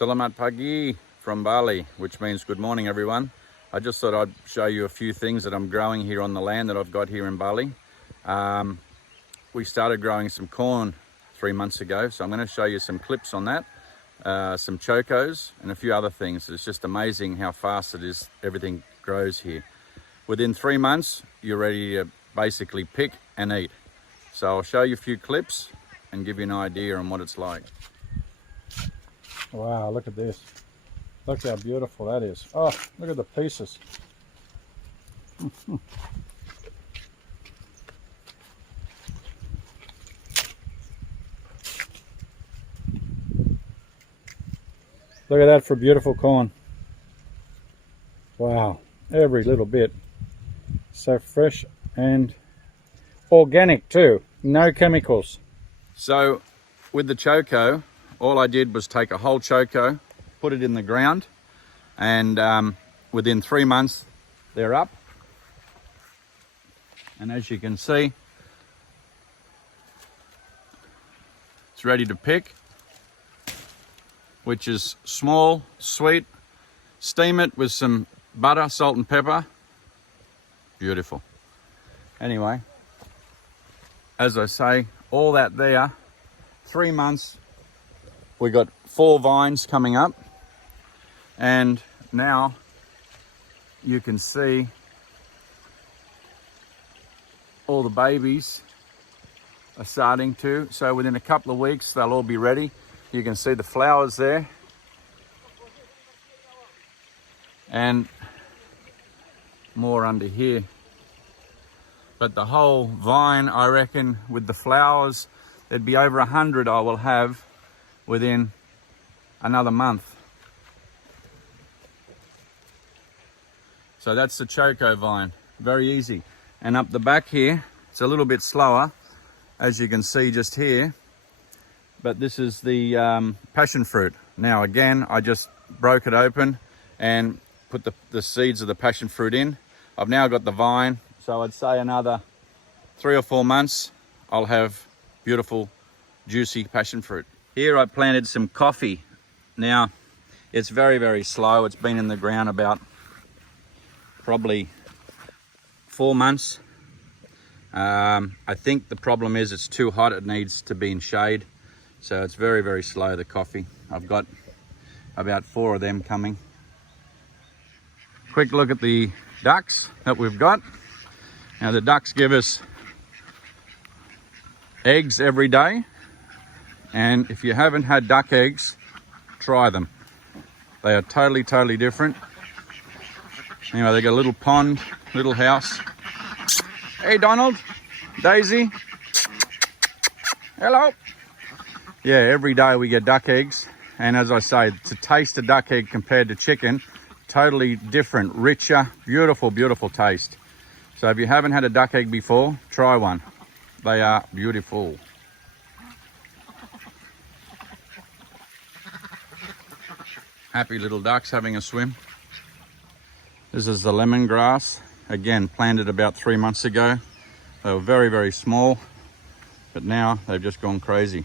Selamat pagi from Bali, which means good morning, everyone. I just thought I'd show you a few things that I'm growing here on the land that I've got here in Bali. We started growing some corn 3 months ago, so I'm going to show you some clips on that, some chocos and a few other things. It's just amazing how fast it is, everything grows here. Within 3 months, you're ready to basically pick and eat. So I'll show you a few clips and give you an idea on what it's like. Wow, look at this. Look how beautiful that is. Oh, look at the pieces. Look at that for beautiful corn. Wow, every little bit. So fresh and organic too. No chemicals. So with the choco, all I did was take a whole choco, put it in the ground, and within 3 months they're up. And as you can see, it's ready to pick, which is small, sweet. Steam it with some butter, salt and pepper. Beautiful. Anyway, as I say, all that there, 3 months, we got 4 vines coming up, and now you can see all the babies are starting to. So within a couple of weeks, they'll all be ready. You can see the flowers there. And more under here. But the whole vine, I reckon, with the flowers, there'd be over 100 I will have within another month. So that's the choco vine, very easy. And up the back here, it's a little bit slower, as you can see just here. But this is the passion fruit. Now again, I just broke it open and put the seeds of the passion fruit in. I've now got the vine, so I'd say another 3 or 4 months, I'll have beautiful, juicy passion fruit. Here I planted some coffee. Now, it's very, very slow. It's been in the ground about probably 4 months. I think the problem is it's too hot. It needs to be in shade. So it's very, very slow, the coffee. I've got about 4 of them coming. Quick look at the ducks that we've got. Now the ducks give us eggs every day. And if you haven't had duck eggs, try them. They are totally, totally different. Anyway, they got a little pond, little house. Hey, Donald, Daisy. Hello. Yeah, every day we get duck eggs. And as I say, to taste a duck egg compared to chicken, totally different, richer, beautiful, beautiful taste. So if you haven't had a duck egg before, try one. They are beautiful. Happy little ducks having a swim. This is the lemongrass. Again, planted about 3 months ago. They were very, very small, but now they've just gone crazy.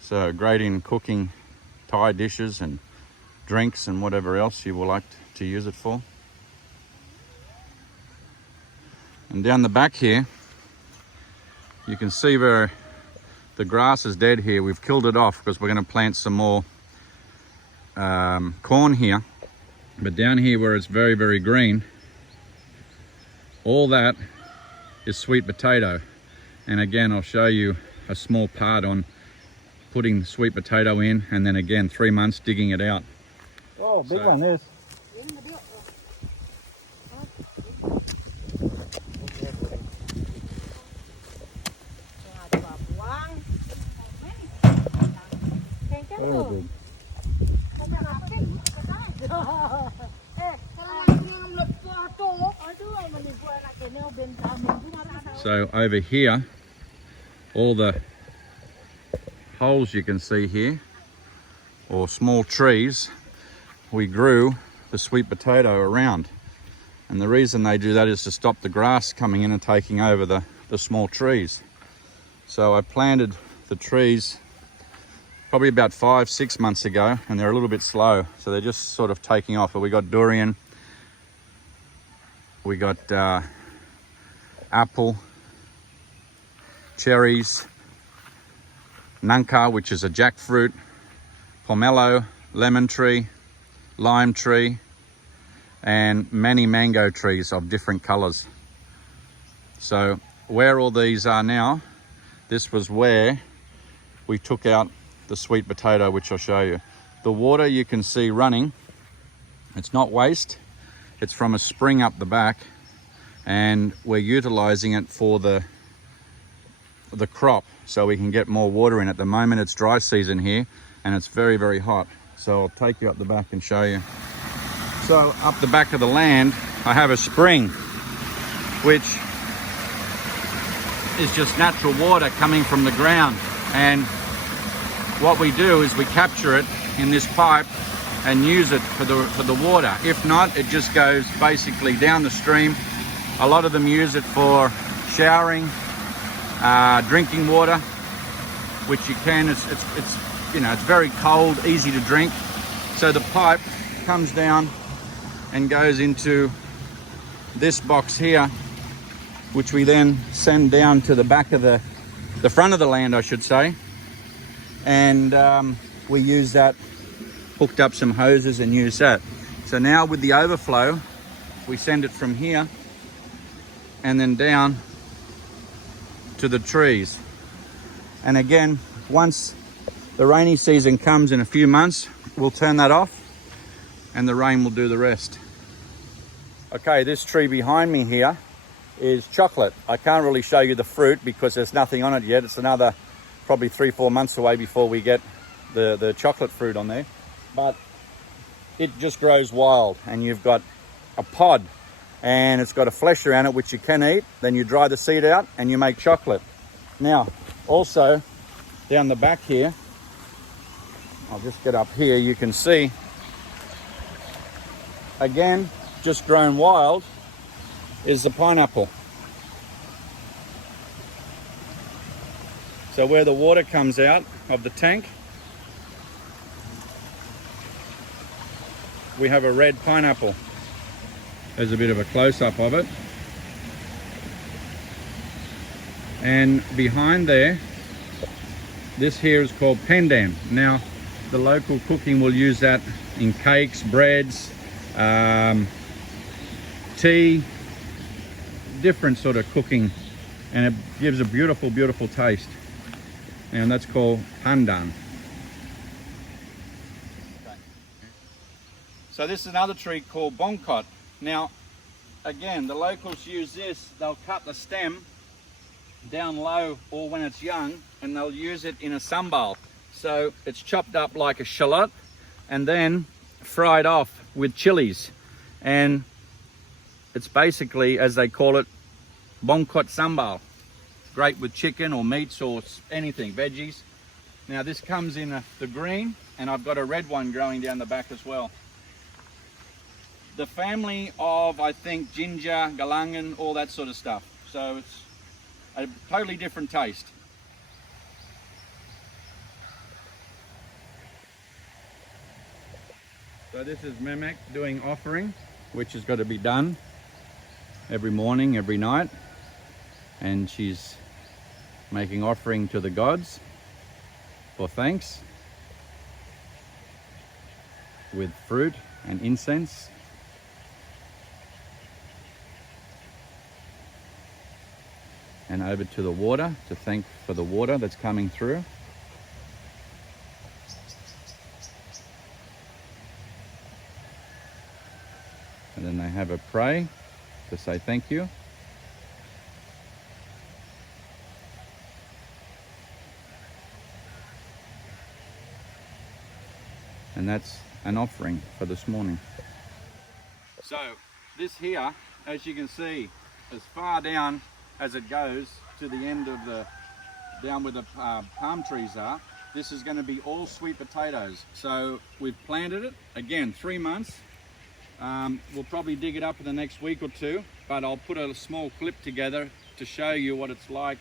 So great in cooking Thai dishes and drinks and whatever else you would like to use it for. And down the back here, you can see where the grass is dead here. We've killed it off because we're going to plant some more corn here. But down here where it's very, very green, all that is sweet potato. And again, I'll show you a small part on putting the sweet potato in, and then again 3 months digging it out. Oh, big one is. Very big. So over here, all the holes you can see here, or small trees, we grew the sweet potato around. And the reason they do that is to stop the grass coming in and taking over the small trees. So I planted the trees probably about 5-6 months ago, and they're a little bit slow, so they're just sort of taking off. But we got durian, we got apple, cherries, nunca, which is a jackfruit, pomelo, lemon tree, lime tree, and many mango trees of different colors. So where all these are now, this was where we took out the sweet potato, which I'll show you. The water you can see running, it's not waste, it's from a spring up the back, and we're utilizing it for the crop so we can get more water in. At the moment it's dry season here and it's very, very hot. So I'll take you up the back and show you. So up the back of the land, I have a spring, which is just natural water coming from the ground. And what we do is we capture it in this pipe and use it for the water. If not, it just goes basically down the stream. A lot of them use it for showering, drinking water, which you can. It's you know, it's very cold, easy to drink. So the pipe comes down and goes into this box here, which we then send down to the back of the front of the land, I should say. And we use that, hooked up some hoses and use that. So now with the overflow, we send it from here and then down to the trees. And again, once the rainy season comes in a few months, we'll turn that off and the rain will do the rest. Okay, this tree behind me here is chocolate. I can't really show you the fruit because there's nothing on it yet. It's another probably 3-4 months away before we get the chocolate fruit on there. But it just grows wild, and you've got a pod and it's got a flesh around it which you can eat. Then you dry the seed out and you make chocolate. Now also down the back here, I'll just get up here, you can see again, just grown wild, is the pineapple. So where the water comes out of the tank, we have a red pineapple. There's a bit of a close-up of it. And behind there, this here is called Pandan. Now, the local cooking will use that in cakes, breads, tea, different sort of cooking, and it gives a beautiful, beautiful taste. And that's called Pandan. Okay. So this is another tree called bongkot. Now, again, the locals use this. They'll cut the stem down low or when it's young, and they'll use it in a sambal. So it's chopped up like a shallot and then fried off with chilies. And it's basically, as they call it, bongkot sambal. Great with chicken or meats or anything, veggies. Now this comes in the green, and I've got a red one growing down the back as well. The family of, I think, ginger, galangan, all that sort of stuff. So it's a totally different taste. So this is Memek doing offering, which has got to be done every morning, every night. And she's making offering to the gods for thanks with fruit and incense. And over to the water to thank for the water that's coming through. And then they have a pray to say thank you. And that's an offering for this morning. So this here, as you can see, as far down as it goes to the end of down where the palm trees are, this is going to be all sweet potatoes. So we've planted it, again, 3 months. We'll probably dig it up in the next week or two, but I'll put a small clip together to show you what it's like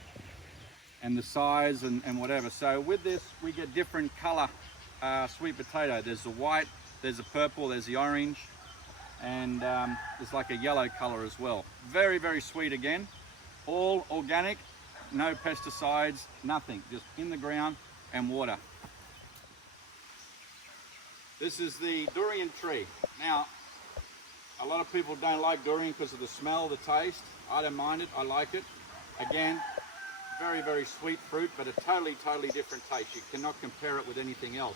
and the size and whatever. So with this, we get different color sweet potato. There's the white, there's the purple, there's the orange, and there's like a yellow color as well. Very, very sweet again. All organic, no pesticides, nothing, just in the ground and water. This is the durian tree. Now, a lot of people don't like durian because of the smell, the taste. I don't mind it, I like it. Again, very, very sweet fruit, but a totally, totally different taste. You cannot compare it with anything else.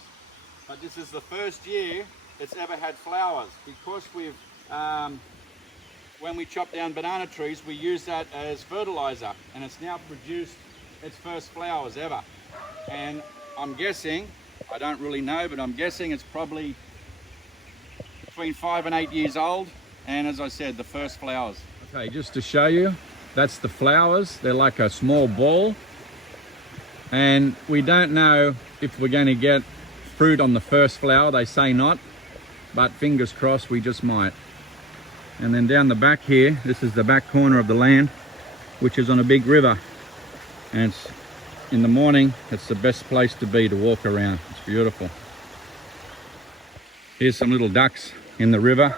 But this is the first year it's ever had flowers, because we've, when we chop down banana trees, we use that as fertilizer, and it's now produced its first flowers ever. And I'm guessing, I don't really know, but I'm guessing it's probably between 5 and 8 years old. And as I said, the first flowers. Okay, just to show you, that's the flowers. They're like a small ball. And we don't know if we're going to get fruit on the first flower. They say not, but fingers crossed, we just might. And then down the back here, this is the back corner of the land, which is on a big river. And it's, in the morning, it's the best place to be, to walk around. It's beautiful. Here's some little ducks in the river,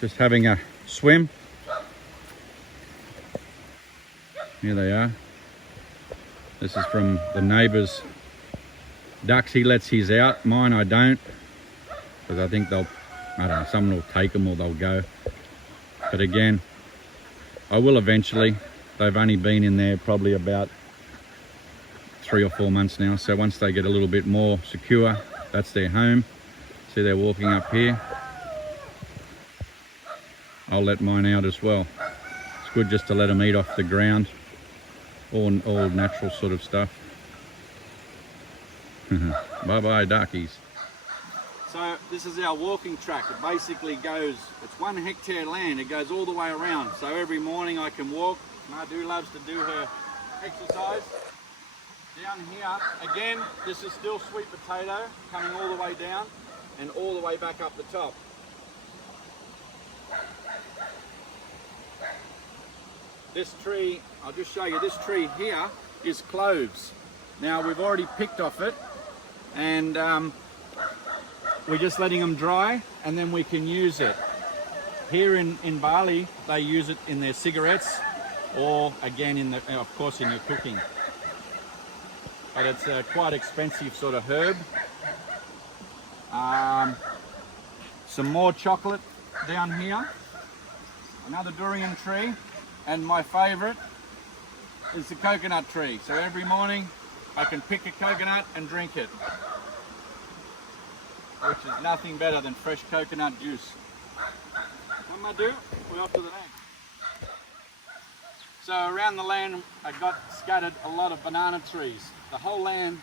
just having a swim. Here they are. This is from the neighbour's ducks. He lets his out. Mine I don't, because I think they'll, I don't know, someone will take them or they'll go. But again, I will eventually. They've only been in there probably about 3 or 4 months now. So once they get a little bit more secure, that's their home. See, they're walking up here. I'll let mine out as well. It's good just to let them eat off the ground. All natural sort of stuff. Bye-bye, duckies. So this is our walking track. It basically goes, it's 1 hectare land. It goes all the way around. So every morning I can walk. Madhu loves to do her exercise. Down here, again, this is still sweet potato, coming all the way down and all the way back up the top. This tree, I'll just show you, this tree here is cloves. Now we've already picked off it, and we're just letting them dry, and then we can use it. Here in Bali, they use it in their cigarettes, or again, of course, in your cooking. But it's a quite expensive sort of herb. Some more chocolate down here. Another durian tree. And my favorite is the coconut tree. So every morning I can pick a coconut and drink it, which is nothing better than fresh coconut juice. What am I do? We're off to the next. So around the land I got scattered a lot of banana trees. The whole land,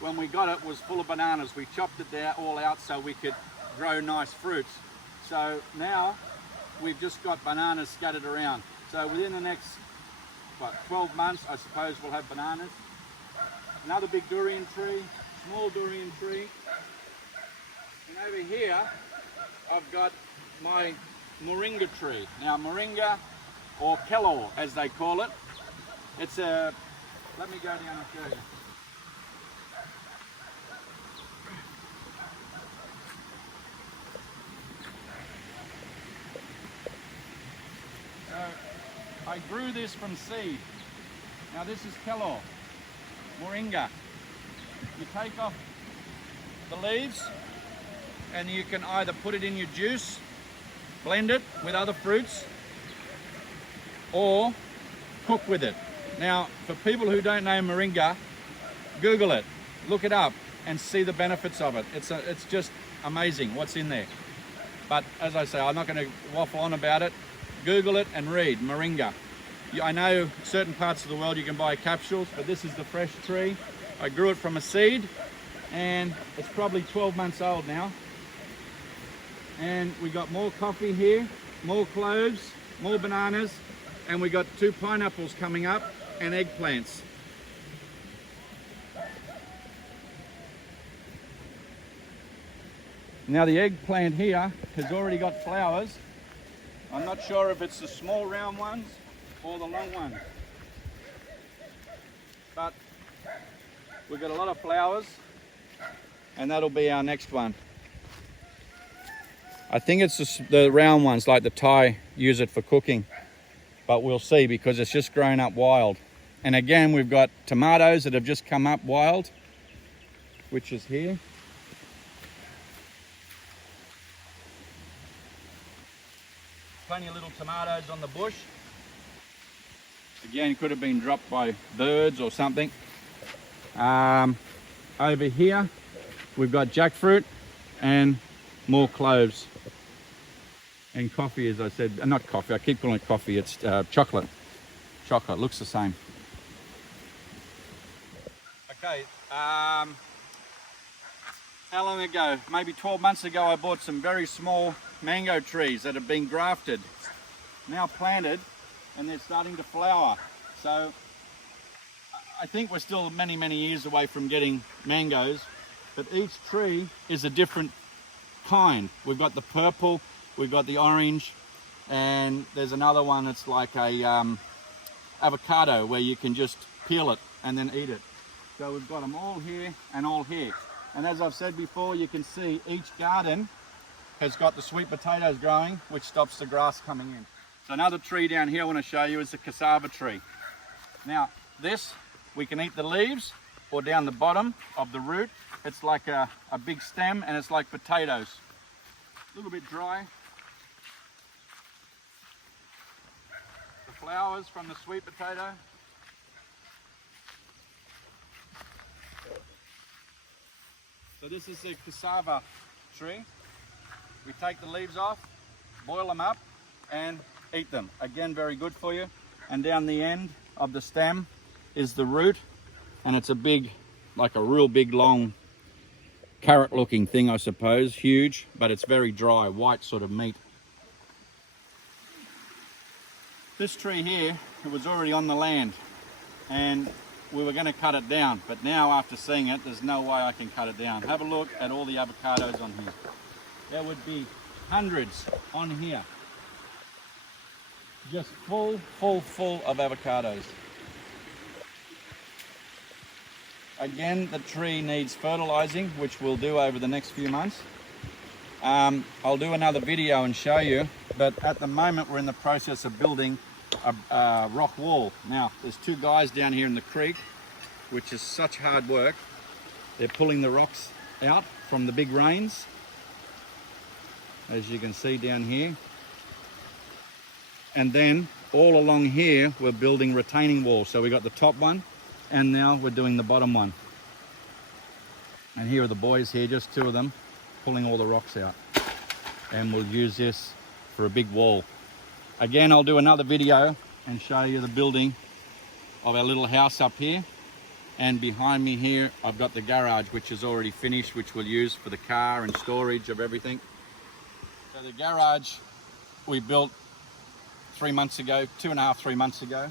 when we got it, was full of bananas. We chopped it there all out so we could grow nice fruits. So now we've just got bananas scattered around. So within the next, 12 months, I suppose we'll have bananas. Another big durian tree, small durian tree. And over here, I've got my Moringa tree. Now Moringa, or kelor as they call it, it's a, let me go down and show you. I grew this from seed. Now this is kelor, Moringa. You take off the leaves and you can either put it in your juice, blend it with other fruits, or cook with it. Now for people who don't know Moringa, Google it, look it up and see the benefits of it. It's just amazing what's in there. But as I say, I'm not going to waffle on about it. Google it and read Moringa. I know certain parts of the world you can buy capsules, but this is the fresh tree. I grew it from a seed, and it's probably 12 months old now. And we got more coffee here, more cloves, more bananas, and we got 2 pineapples coming up and eggplants. Now the eggplant here has already got flowers. I'm not sure if it's the small round ones or the long ones. but we've got a lot of flowers, and that'll be our next one. I think it's the round ones, like the Thai use it for cooking, but we'll see because it's just grown up wild. And again, we've got tomatoes that have just come up wild, which is here. Plenty of little tomatoes on the bush. Again, could have been dropped by birds or something. Over here, we've got jackfruit and more cloves. And coffee, as I said, not coffee, I keep calling it coffee, it's chocolate. Chocolate, looks the same. Okay, how long ago? Maybe 12 months ago, I bought some very small mango trees that have been grafted, now planted, and they're starting to flower. So I think we're still many, many years away from getting mangoes, but each tree is a different kind. We've got the purple, we've got the orange, and there's another one that's like a avocado where you can just peel it and then eat it. So we've got them all here and all here. And as I've said before, you can see each garden has got the sweet potatoes growing, which stops the grass coming in. So another tree down here I want to show you is the Cassava Tree. Now this, we can eat the leaves, or down the bottom of the root. It's like a big stem, and it's like potatoes. A little bit dry. The flowers from the sweet potato. So this is the cassava tree. We take the leaves off, boil them up, and eat them. Again, very good for you. And down the end of the stem is the root, and it's a big, like a real big long carrot looking thing, I suppose, huge, but it's very dry, white sort of meat. This tree here, it was already on the land, and we were going to cut it down, but now after seeing it, there's no way I can cut it down. Have a look at all the avocados on here. There would be hundreds on here. Just full of avocados. Again, the tree needs fertilizing, which we'll do over the next few months. I'll do another video and show you, but at the moment we're in the process of building a rock wall. Now, there's two guys down here in the creek, which is such hard work. They're pulling the rocks out from the big rains, as you can see down here. And then all along here, we're building retaining walls. So we got the top one, and now we're doing the bottom one. And here are the boys here, just two of them, pulling all the rocks out. And we'll use this for a big wall. Again, I'll do another video and show you the building of our little house up here. And behind me here, I've got the garage, which is already finished, which we'll use for the car and storage of everything. So the garage we built 3 months ago, 2.5, 3 months ago.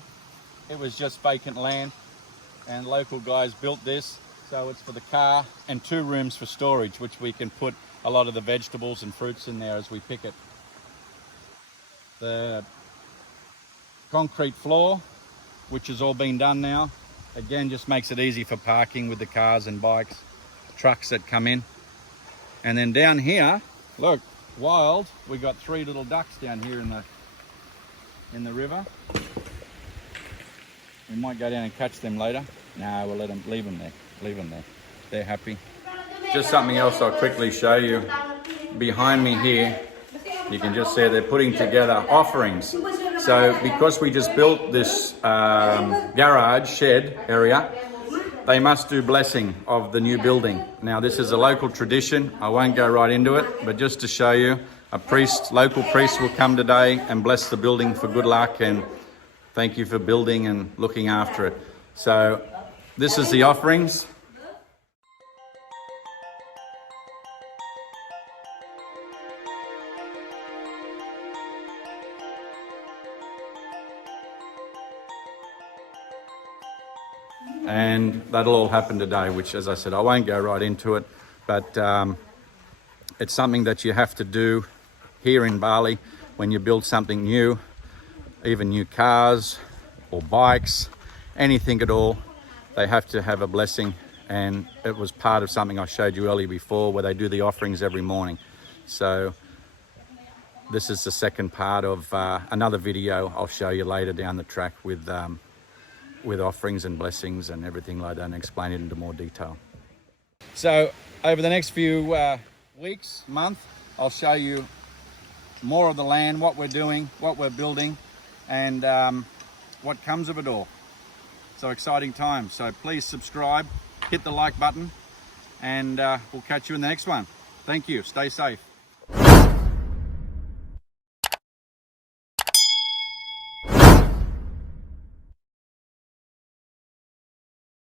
It was just vacant land, and local guys built this. So it's for the car and 2 rooms for storage, which we can put a lot of the vegetables and fruits in there as we pick it. The concrete floor, which has all been done now, again just makes it easy for parking with the cars and bikes, trucks that come in. And then down here, look, wild, we got 3 little ducks down here in the river. We might go down and catch them later. No, we'll leave them there. Leave them there. They're happy. Just something else I'll quickly show you. Behind me here, you can just see they're putting together offerings. So because we just built this garage shed area, they must do blessing of the new building. Now this is a local tradition. I won't go right into it, but just to show you, a priest, local priest will come today and bless the building for good luck and thank you for building and looking after it. So this is the offerings. And that'll all happen today, which, as I said, I won't go right into it, but it's something that you have to do here in Bali when you build something new, even new cars or bikes, anything at all. they have to have a blessing, and it was part of something I showed you earlier before, where they do the offerings every morning. So this is the second part of another video I'll show you later down the track with offerings and blessings and everything like that, and explain it into more detail. So over the next few weeks, month, I'll show you more of the land, what we're doing, what we're building, and what comes of it all. So exciting times. So please subscribe, hit the like button, and we'll catch you in the next one. Thank you. Stay safe.